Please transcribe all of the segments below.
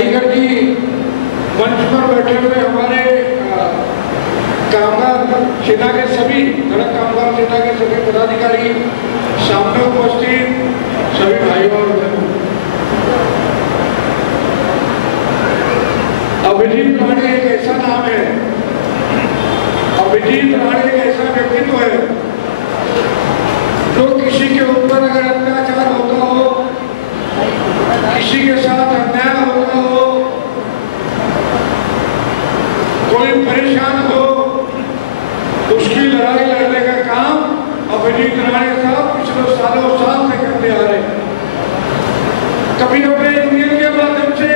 अलीगढ़ जी मंच पर बैठे हुए हमारे कामगार सेना के सभी सड़क कामगार सेना के सभी पदाधिकारी, सामने उपस्थित सभी भाइयों और बहनों, अभिजीत राणे एक ऐसा नाम है, अभिजीत राणे एक ऐसा व्यक्तित्व है जो किसी के ऊपर अगर अत्याचार होता हो, किसी के साथ अन्याय होता हो, कोई परेशान हो, उसकी लड़ाई लड़ने का काम अभिजीत राणे साहब पिछले सालों साल से करते आ रहे हैं। कभी अपने यूनियन के माध्यम से,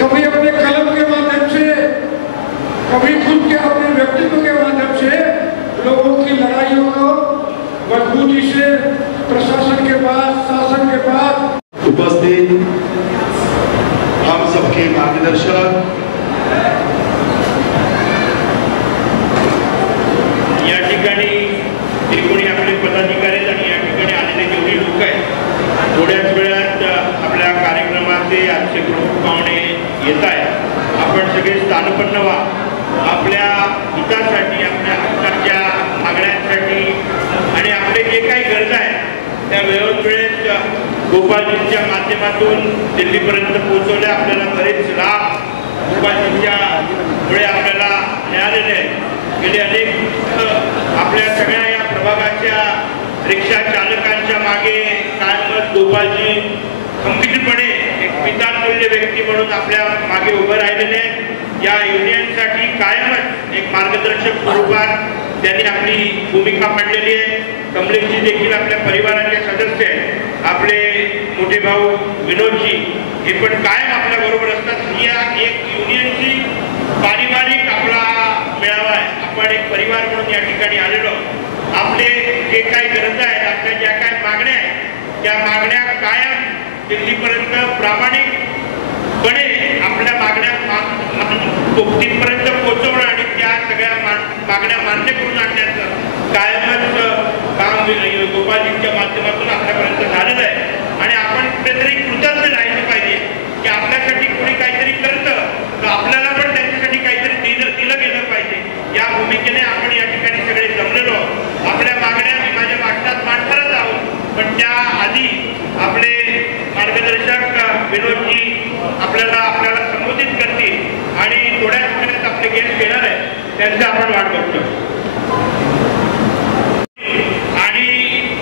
कभी अपने कलम के माध्यम से, कभी खुद के अपने व्यक्तित्व के माध्यम से लोगों की लड़ाइयों को मजबूती से प्रशासन के पास, शासन के पास उपस्थित हम सबके मार्गदर्शक, या ठिकाणी त्रिकोणी आपले पदाधिकारी आणि या ठिकाणी आलेले जेवढे लोक आहेत, थोड्याच वेळात आपल्या कार्यक्रमाचे आजचे प्रमुख पाहुणे येत आहेत। आपण सगळे स्थानपन्न व्हा, आपल्या हितासाठी, आपल्या हक्काच्या मागण्यांसाठी आणि आपले जे काही गरजा आहेत त्या वेळोवेळेत गोपालजींच्या माध्यमातून दिल्लीपर्यंत पोहोचवल्या। आपल्याला बरेच लाभ गोपालजींच्या मुळे आपल्याला मिळालेले आहेत। गेले अनेक आपल्या सगळ्या या प्रभागाच्या रिक्षा चालकांच्या मागे कायमच गोपालजी खंबीरपणे एक पितातुल्य व्यक्ती म्हणून आपल्या मागे उभे राहिलेले आहेत। या युनियनसाठी कायमच एक मार्गदर्शक स्वरूपात त्यांनी आपली भूमिका मांडलेली आहे। कमलेशजी देखील आपल्या परिवाराचे सदस्य आहेत। आपले मोठे भाऊ विनोदजी हे पण कायम आपल्या बरोबर असतात। या एक युनियनची पारिवारिक आपला मेळावा आहे। आपण एक परिवार म्हणून या ठिकाणी आलेलो। आपले जे काही गरजा आहेत, आपल्या ज्या काही मागण्या आहेत, त्या मागण्या कायम दिल्लीपर्यंत प्रामाणिकपणे आपल्या मागण्या तिथपर्यंत पोहोचवणं आणि त्या सगळ्या मागण्या मान्य करून आणण्याचं कायमच काम गोपालजींच्या माध्यमातून आपल्यापर्यंत झालेलं आहे। आणि आपण कुठेतरी कृतज्ञ राहिलं पाहिजे की आपल्यासाठी कोणी काहीतरी करतं तर आपल्याला पण त्यांच्यासाठी काहीतरी दिलं गेलं पाहिजे। या भूमिकेने आपण या ठिकाणी सगळे जमलेलो। आपल्या मागण्या मी माझ्या वाटतात मांडणारच आहोत, पण त्या आधी आपले मार्गदर्शक विनोदजी आपल्याला संबोधित करतील आणि थोड्याच वेळात आपले गेस्ट येणार आहे, त्यांचा आपण वाट बघतो। आणि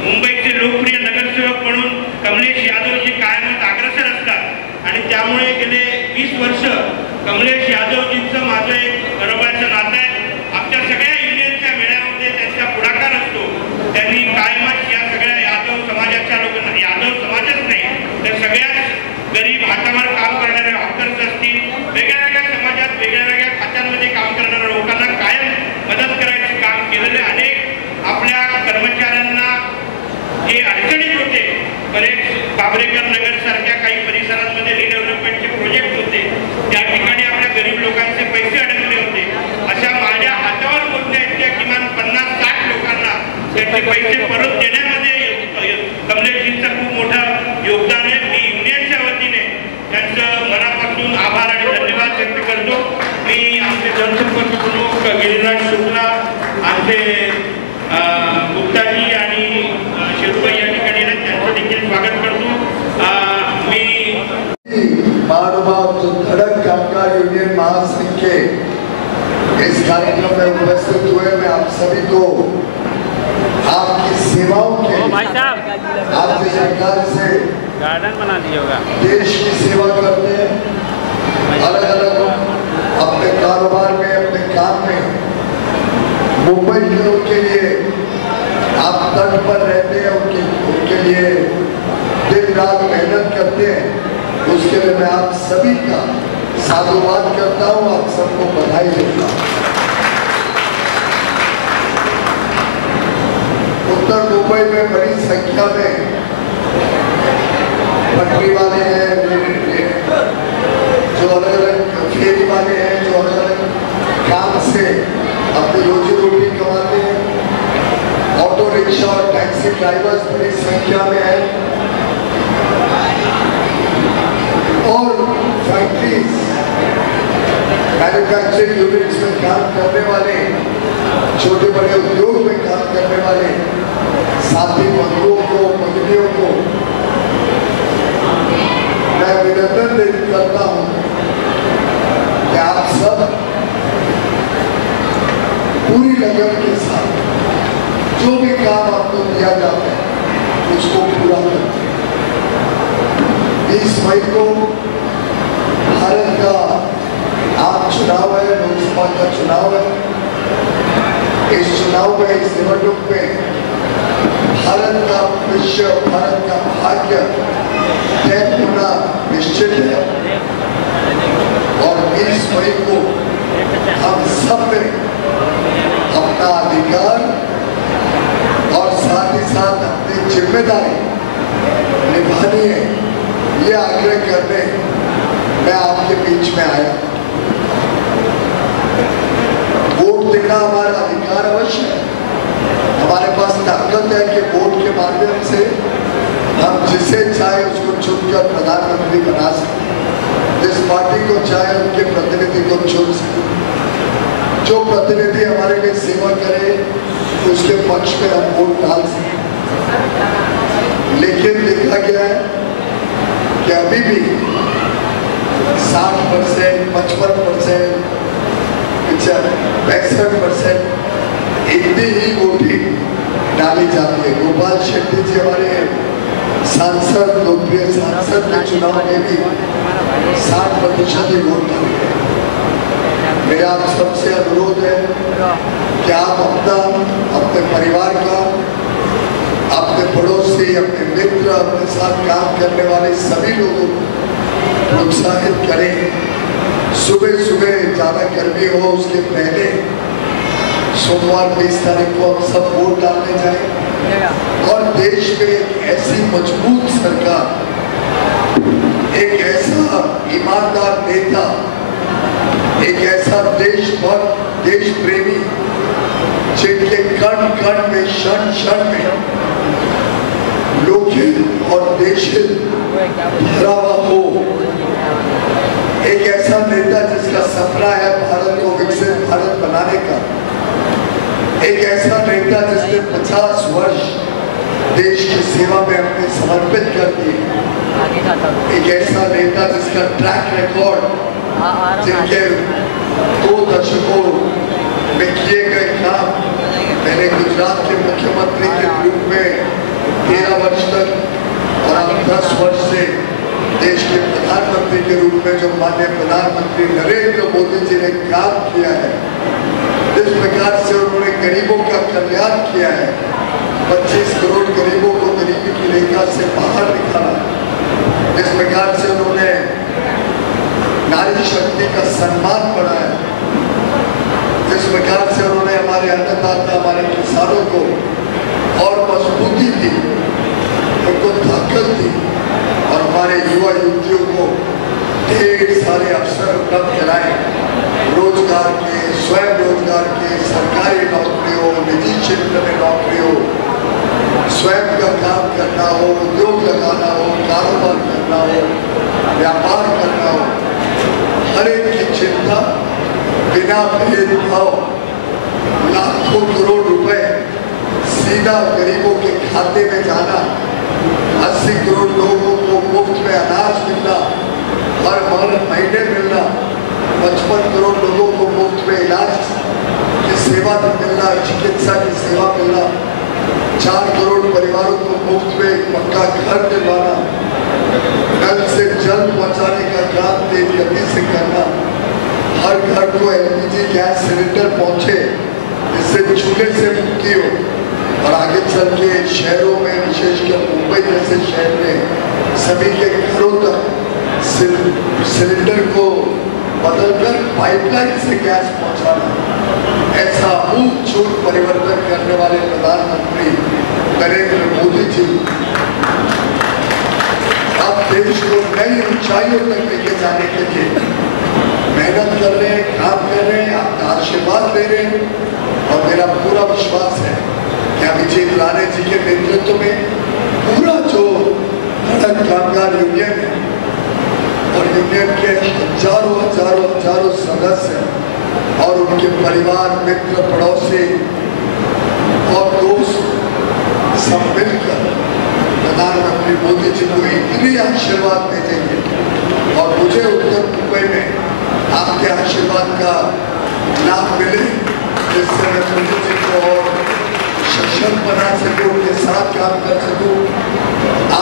मुंबईचे लोकप्रिय नगरसेवक म्हणून कमलेश यादवजी कायमच अग्रेसर असतात आणि त्यामुळे गेले 20 वर्ष कमलेश यादवजींचं माझं एक घरोबाचं नातं आहे। आमच्या सगळ्या युनियनच्या मेळाव्यामध्ये त्यांचा पुढाकार असतो। त्यांनी कायमच या सगळ्या यादव समाजाच्या लोकांना, यादव समाजच नाही तर सगळ्याच गरीब हातावर काम करणारे हॉकर्स असतील, वेगळ्या समाजात वेगळ्या खात्यांमध्ये काम करणाऱ्या लोकांना कायम मदत करायचं काम केलेले। अनेक आपल्या कर्मचाऱ्यांना जे अडचणीत होते, बरेच बाबरेकर नगर सारख्या काही परिसरांमध्ये रिडेव्हलपमेंटचे प्रोजेक्ट होते, त्या ठिकाणी आपल्या गरीब लोकांचे पैसे अडकले होते। अशा माझ्या हातावर पोहोचण्याच्या किमान 50-60 लोकांना त्यांचे पैसे परत देण्यामध्ये कमलेशजींचं खूप मोठं योगदान आहे। मी युनियनच्या वतीने त्यांचं मनापासून आभार आणि धन्यवाद व्यक्त करतो। मी आमचे जनसंपर्क प्रमुख गिरीराज शुक्ला, आमचे गुप्ताजी आणि शेरुबाई या ठिकाणी त्यांचं देखील स्वागत करतो। मी महानुभाव जो धड़क कामगार यूनियन महासंघ के इस कार्यक्रम में उपस्थित हुए, मैं आप सभी को आपकी सेवाओं के आपकी सरकार से गार्डन बना दिया होगा, देश की सेवा करते हैं, अलग अलग अपने कारोबार में, अपने काम में मुंबई के लोग के लिए आप तट पर रहते हैं, उनके लिए दिन रात मेहनत करते हैं। उसके लिए मैं आप सभी का साधुवाद करता हूँ, आप सबको बधाई देता हूँ। उत्तर मुंबई में बड़ी संख्या में पटरी वाले हैं, जो अलग अलग फेरी वाले हैं, जो अलग अलग काम से अपनी रोजी रोटी कमाते हैं। ऑटो रिक्शा और टैक्सी ड्राइवर्स बड़ी संख्या में है। और फैक्ट्रीज, मैन्युफैक्चरिंग यूनिट्स में काम करने वाले, छोटे बड़े उद्योग में काम करने वाले साथी बंधुओं को, मंत्रियों को मैं अभिनंदन करता हूं कि आप सब पूरी लगन के साथ जो भी काम आपको दिया जाता है उसको पूरा करते हैं। 20 मई को भारत का आम चुनाव है, लोकसभा का चुनाव है। इस चुनाव में, इस निवडणूक में भारत का भविष्य, भारत का भाग्य तय होना निश्चित है। और 20 मई को हम सब ने अपना अधिकार और साथ ही साथ अपनी जिम्मेदारी निभानी है, ये आग्रह करने मैं आपके बीच में आया। वोट देना हमारा अधिकार अवश्य है। हमारे पास ताकत है कि वोट के माध्यम से हम जिसे चाहे उसको चुनकर प्रधानमंत्री बना सकते, जिस पार्टी को चाहे उनके प्रतिनिधि को चुन सकते। जो प्रतिनिधि हमारे लिए सेवा करे उसके पक्ष में हम वोट डाल सकते। लेकिन देखा गया है कि अभी भी 60%, 55%, 65% इतनी ही वोटिंग डाली जाती है। गोपाल शेट्टी जी हमारे सांसद, लोकप्रिय सांसद के चुनाव में भी 60% ही वोट डाले गए। मेरा आप सबसे अनुरोध है कि आप अपने परिवार का, अपने पड़ोसी, अपने मित्र, अपने साथ काम करने वाले सभी लोगों को प्रोत्साहित करें। सुबह सुबह ज़्यादा गर्मी हो उसके पहले सोमवार 20 तारीख को हम सब वोट डालने जाएं और देश में एक ऐसी मजबूत सरकार, एक ऐसा ईमानदार नेता, एक ऐसा देशभक्त, देश प्रेमी जिनके कण कण में, क्षण क्षण में लोकहित और देशहित भरा हुआ हो। एक ऐसा नेता जिसका सपना है भारत को विकसित भारत बनाने का। एक ऐसा नेता जिसने 50 वर्ष देश की सेवा में अपने समर्पित कर दिए। एक ऐसा नेता जिसका ट्रैक रिकॉर्ड, जिनके 2 दशकों में किए गए काम, मैंने गुजरात के मुख्यमंत्री के रूप में 13 वर्ष तक और अब 10 वर्ष से देश के प्रधानमंत्री के रूप में जो माननीय प्रधानमंत्री नरेंद्र मोदी जी ने काम किया है, जिस प्रकार से उन्होंने गरीबों का कल्याण किया है, 25 करोड़ गरीबों को गरीबी की रेखा से बाहर निकाला, जिस प्रकार से उन्होंने नारी शक्ति का सम्मान बढ़ाया, जिस प्रकार से उन्होंने हमारे अन्नदाता, हमारे किसानों को और मजबूती दी, उनको ताकत दी और हमारे युवा युवतियों को ढेर सारे अवसर उपलब्ध कराए, रोजगार के, स्वयं रोजगार के, सरकारी नौकरी हो, निजी क्षेत्र में नौकरी हो, स्वयं का काम करना हो, उद्योग लगाना हो, कारोबार करना हो, व्यापार करना हो, हर एक की चिंता बिना भेदभाव लाखों करोड़ रुपए सीधा गरीबों के खाते में जाना, 80 करोड़ लोगों को मुफ्त में अनाज मिलना, हर महीने मिलना, 55 करोड़ लोगों को मुफ्त में इलाज की सेवा मिलना, चिकित्सा की सेवा मिलना, 4 करोड़ परिवारों को मुफ्त में पक्का घर दिलवाना, नल से जल पहुंचाने का काम तेज गति से करना, हर घर को LPG गैस सिलेंडर पहुंचे जिससे चूल्हे से मुक्ति हो और आगे चल के शहरों में, विशेषकर मुंबई जैसे शहर में सभी के घरों तक सिलेंडर को बदलकर पाइपलाइन से गैस पहुंचाना। ऐसा आमूल परिवर्तन करने वाले प्रधानमंत्री नरेंद्र मोदी जी अब देश को नई ऊंचाइयों तक लेके जाने के लिए मेहनत कर रहे हैं, काम कर रहे हैं, आपका आशीर्वाद ले रहे हैं और मेरा पूरा विश्वास है कि अभिजीत राणे जी के नेतृत्व में पूरा जो कामगार यूनियन है यूनियन के हजारों सदस्य और उनके परिवार, मित्र, पड़ोसी और दोस्त सब मिलकर प्रधानमंत्री मोदी जी को इतनी आशीर्वाद भेजेंगे और मुझे उत्तर मुंबई में आपके आशीर्वाद का लाभ मिले, जिससे मैं मोदी जी को और सशक्त बना सकूं, उनके साथ काम कर सकूं।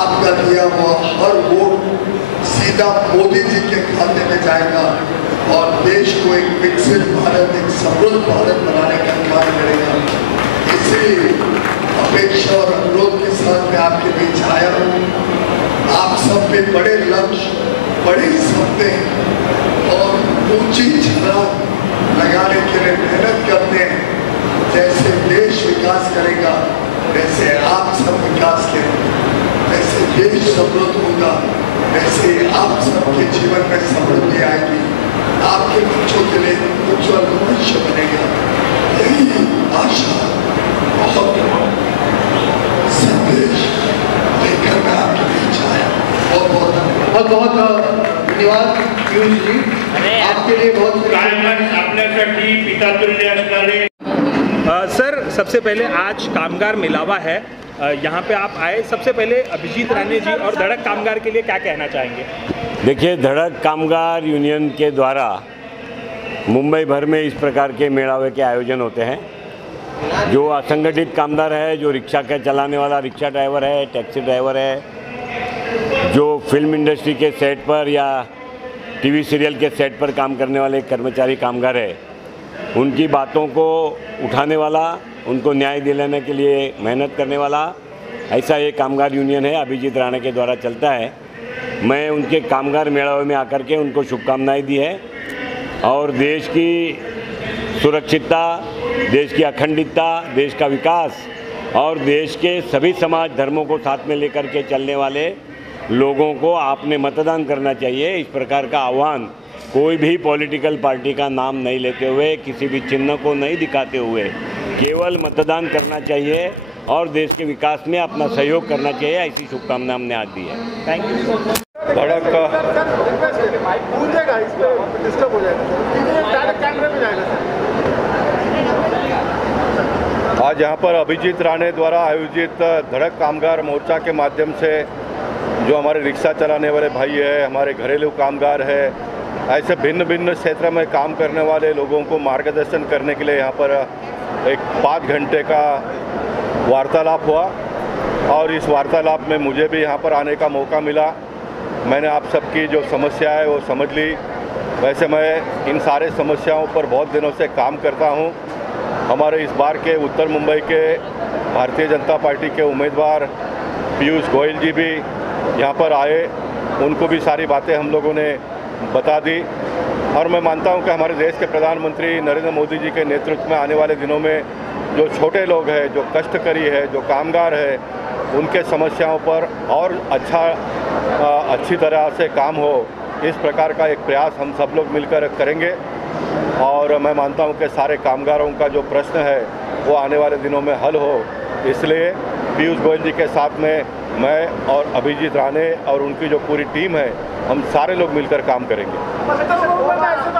आपका दिया हुआ हर वोट सीधा मोदी जी के खाते में जाएगा और देश को एक विकसित भारत, एक समृद्ध भारत बनाने का काम करेगा। इसी अपेक्षा और अनुरोध के साथ मैं आपके बीच आया हूँ। आप सब के बड़े लक्ष्य, बड़े सपने और ऊंची छलांग लगाने के लिए मेहनत करते हैं। जैसे देश विकास करेगा वैसे आप सब विकास करेंगे, वैसे देश समृद्ध होगा, वैसे आप सबके जीवन में समृद्धि आएगी, आपके बच्चों के लिए उज्ज्वल भविष्य बनेगा। यही आशा बहुत संदेश लेकर मैं आपके बीच आया। बहुत धन्यवाद पीयूष जी, आपके लिए बहुत आपल्यासाठी पितातुल्य असणारे। सर, सबसे पहले आज कामगार मिलावा है, यहाँ पे आप आए। सबसे पहले अभिजीत राणे जी और धड़क कामगार के लिए क्या कहना चाहेंगे? देखिए, धड़क कामगार यूनियन के द्वारा मुंबई भर में इस प्रकार के मेड़ावे के आयोजन होते हैं। जो असंगठित कामगार है, जो रिक्शा का चलाने वाला रिक्शा ड्राइवर है, टैक्सी ड्राइवर है, जो फिल्म इंडस्ट्री के सेट पर या टीवी सीरियल के सेट पर काम करने वाले कर्मचारी कामगार है, उनकी बातों को उठाने वाला, उनको न्याय दिलाने के लिए मेहनत करने वाला, ऐसा ये कामगार यूनियन है, अभिजीत राणे के द्वारा चलता है। मैं उनके कामगार मेड़ावे में आकर के उनको शुभकामनाएं दी है और देश की सुरक्षितता, देश की अखंडता, देश का विकास और देश के सभी समाज धर्मों को साथ में लेकर के चलने वाले लोगों को आपने मतदान करना चाहिए, इस प्रकार का आह्वान कोई भी पॉलिटिकल पार्टी का नाम नहीं लेते हुए, किसी भी चिन्ह को नहीं दिखाते हुए केवल मतदान करना चाहिए और देश के विकास में अपना सहयोग करना चाहिए, ऐसी शुभकामना हमने आज दी है। Thank you. धड़क आज यहाँ पर अभिजीत राणे द्वारा आयोजित धड़क कामगार मोर्चा के माध्यम से जो हमारे रिक्शा चलाने वाले भाई है, हमारे घरेलू कामगार है, ऐसे भिन्न भिन्न क्षेत्र में काम करने वाले लोगों को मार्गदर्शन करने के लिए यहाँ पर एक 5 घंटे का वार्तालाप हुआ और इस वार्तालाप में मुझे भी यहाँ पर आने का मौका मिला। मैंने आप सबकी जो समस्या है वो समझ ली। वैसे मैं इन सारे समस्याओं पर बहुत दिनों से काम करता हूँ। हमारे इस बार के उत्तर मुंबई के भारतीय जनता पार्टी के उम्मीदवार पीयूष गोयल जी भी यहाँ पर आए, उनको भी सारी बातें हम लोगों ने बता दी और मैं मानता हूँ कि हमारे देश के प्रधानमंत्री नरेंद्र मोदी जी के नेतृत्व में आने वाले दिनों में जो छोटे लोग हैं, जो कष्टकरी है, जो कामगार है, उनके समस्याओं पर और अच्छी तरह से काम हो, इस प्रकार का एक प्रयास हम सब लोग मिलकर करेंगे। और मैं मानता हूं कि सारे कामगारों का जो प्रश्न है वो आने वाले दिनों में हल हो, इसलिए पीयूष गोयल जी के साथ में मैं और अभिजीत राणे और उनकी जो पूरी टीम है, हम सारे लोग मिलकर काम करेंगे।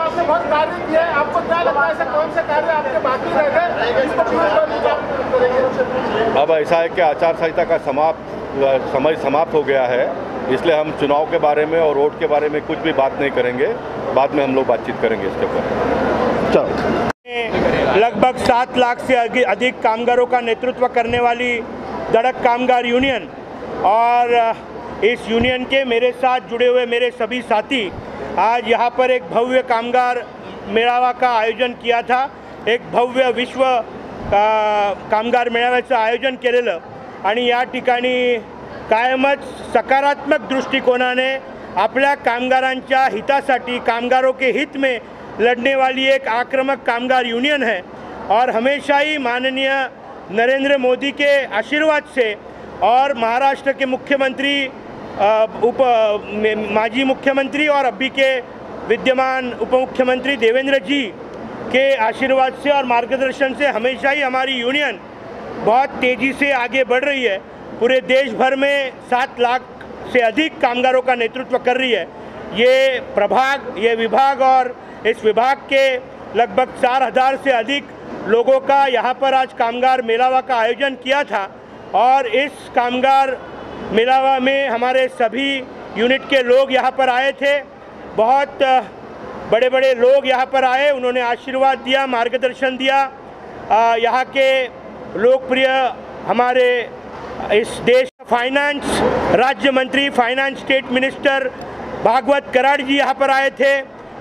आपने बहुत कार्य किया है, आपको क्या लगता है कौन से कार्य आपके बाकी रह गए? अब ऐसा है कि आचार संहिता का समय समाप्त हो गया है, इसलिए हम चुनाव के बारे में और वोट के बारे में कुछ भी बात नहीं करेंगे, बाद में हम लोग बातचीत करेंगे इसके ऊपर। चलो। लगभग 7 लाख से अधिक कामगारों का नेतृत्व करने वाली धड़क कामगार यूनियन और इस यूनियन के मेरे साथ जुड़े हुए मेरे सभी साथी आज यहाँ पर एक भव्य कामगार मेळावा का आयोजन किया था। एक भव्य विश्व कामगार मेळाव्याचं आयोजन केलेलं आणि या ठिकाणी कायमच सकारात्मक दृष्टिकोनाने आपल्या कामगारांच्या हितासाठी, कामगारों के हित में लड़ने वाली एक आक्रामक कामगार यूनियन है और हमेशा ही माननीय नरेंद्र मोदी के आशीर्वाद से और महाराष्ट्र के मुख्यमंत्री, माजी मुख्यमंत्री और अभी के विद्यमान उप मुख्यमंत्री देवेंद्र जी के आशीर्वाद से और मार्गदर्शन से हमेशा ही हमारी यूनियन बहुत तेज़ी से आगे बढ़ रही है। पूरे देश भर में 7 लाख से अधिक कामगारों का नेतृत्व कर रही है। ये विभाग और इस विभाग के लगभग 4000 से अधिक लोगों का यहाँ पर आज कामगार मेलावा का आयोजन किया था। और इस कामगार मेलावा में हमारे सभी यूनिट के लोग यहाँ पर आए थे। बहुत बड़े बड़े लोग यहाँ पर आए, उन्होंने आशीर्वाद दिया, मार्गदर्शन दिया। यहाँ के लोकप्रिय हमारे इस देश फाइनेंस राज्य मंत्री, finance state minister Bhagwat Karad ji यहाँ पर आए थे।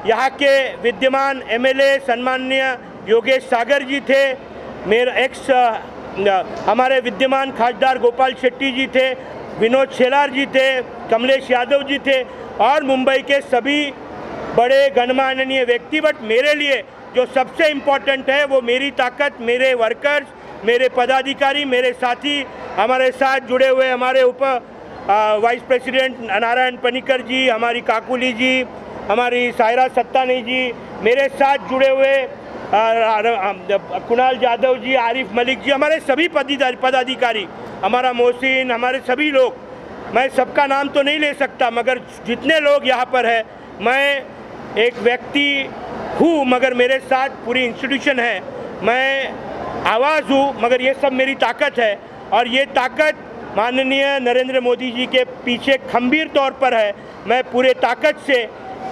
यहाँ के विद्यमान एमएलए सन्माननीय योगेश सागर जी थे। मेरे हमारे विद्यमान खासदार गोपाल शेट्टी जी थे, विनोद शेलार जी थे, कमलेश यादव जी थे और मुंबई के सभी बड़े गणमान्य व्यक्ति। बट मेरे लिए जो सबसे इम्पोर्टेंट है वो मेरी ताकत, मेरे वर्कर्स, मेरे पदाधिकारी, मेरे साथी, हमारे साथ जुड़े हुए हमारे वाइस प्रेसिडेंट नारायण पनिकर जी, हमारी काकुली जी, हमारी सायरा सत्तानी जी, मेरे साथ जुड़े हुए कुणाल यादव जी, आरिफ मलिक जी, हमारे सभी पदाधिकारी, हमारा मोहसिन, हमारे सभी लोग, मैं सबका नाम तो नहीं ले सकता मगर जितने लोग यहाँ पर है, मैं एक व्यक्ति हूँ मगर मेरे साथ पूरी इंस्टीट्यूशन है। मैं आवाज़ हूँ मगर ये सब मेरी ताकत है और ये ताकत माननीय नरेंद्र मोदी जी के पीछे खंबीर तौर पर है। मैं पूरे ताकत से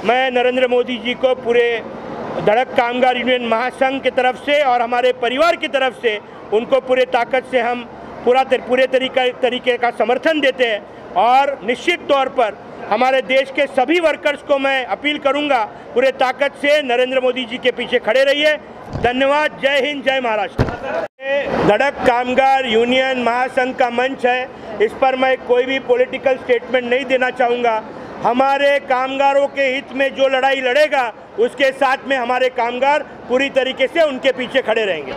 मैं नरेंद्र मोदी जी को पूरे धड़क कामगार यूनियन महासंघ की तरफ से और हमारे परिवार की तरफ से उनको पूरे ताकत से हम पूरे तरीके का समर्थन देते हैं। और निश्चित तौर पर हमारे देश के सभी वर्कर्स को मैं अपील करूंगा पूरे ताकत से नरेंद्र मोदी जी के पीछे खड़े रहिए। धन्यवाद। जय हिंद, जय महाराष्ट्र। धड़क कामगार यूनियन महासंघ का मंच है, इस पर मैं कोई भी पॉलिटिकल स्टेटमेंट नहीं देना चाहूँगा। हमारे कामगारों के हित में जो लड़ाई लड़ेगा उसके साथ में हमारे कामगार पूरी तरीके से उनके पीछे खड़े रहेंगे।